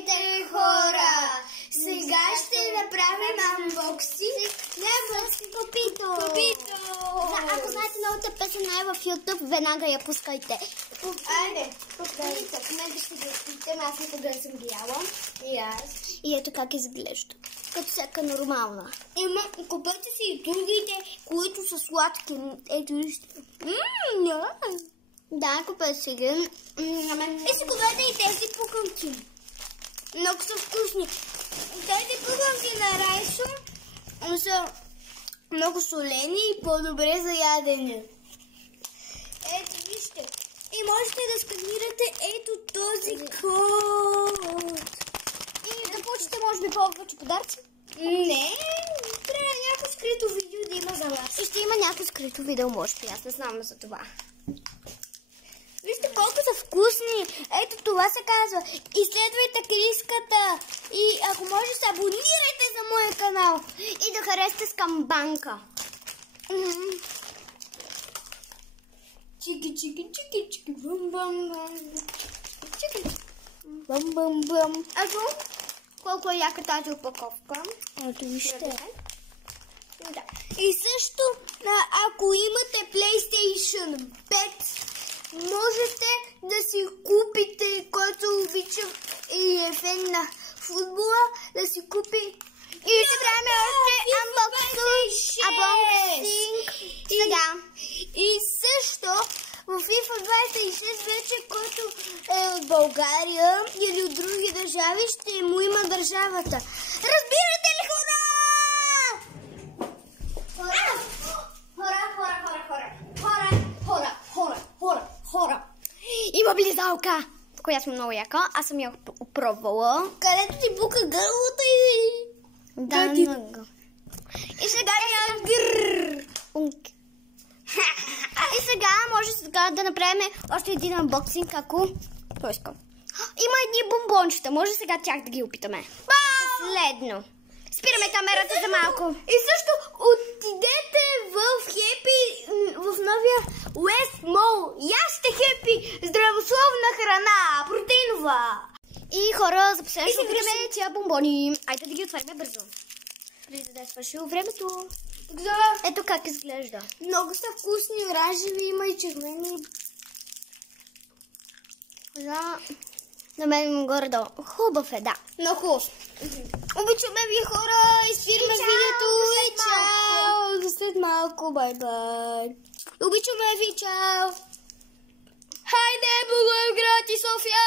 Здравейте, хора! Сега ще направим анбоксинг на Копито. Ако знаете новата песен е в YouTube, веднага я пускайте. Айде, пускайте. В мен ще ги изпитам, аз никога не съм гледала. И аз. И ето как изглежда. Като всяка нормална. Купете си и другите, които са сладки. Ето вижте. Да, купете си ги. И си купете и тези пуканки. Много са вкусни. Тези пуканки на Райсо са много солени и по-добре за ядене. Ето вижте. И можете да сканирате ето този код. И да получите, може би, повече подаръци. Не, трябва някакво скрито видео да има за вас. И ще има някакво скрито видео, може би. Аз не знам за това. Вижте колко са вкусни. Ето това се казва. Изследвайте клиската. И ако може, се абонирайте за моя канал. И да харесате с камбанка. Чики, чики, чики, чики, бум, бум, бум. Чики, бум, бум, бум. Ето колко е яка тази опаковка. Ето вижте. Да. И също, ако имате PlayStation 5, можете да си купите, който обича и е фен на футбола, да си купи. И ще правим още анбоксинг сега. И също в FIFA 26 вече, който е от България или от други държави, ще му има държавата. Разбирате ли, хора? Хора. Има близалка, която съм много яка. Аз съм я пробвала. Където ти бука гърлото и... Да, много. И сега И сега може сега да направим още един анбоксинг, ако поискам. Има едни бомбончета. Може сега тях да ги опитаме. Последно. Спираме камерата за малко. И също отидете в Хепи, в новия West Mall. Ясте Хепи, здравословна храна, протеинова. И хора, за последно ще отваряме тия бомбони. Айде да ги отваряме бързо. Преди да е свършило времето. Ето как изглежда. Много са вкусни, оранжеви, има и червени. Да. На мен горе-долу. Хубав е, да. Много хубав. Обичаме ви, хора, изпираме видеото. Чао! След малко, бай-бай. Обичаме ви, чао! Хайде, Благоевград и София!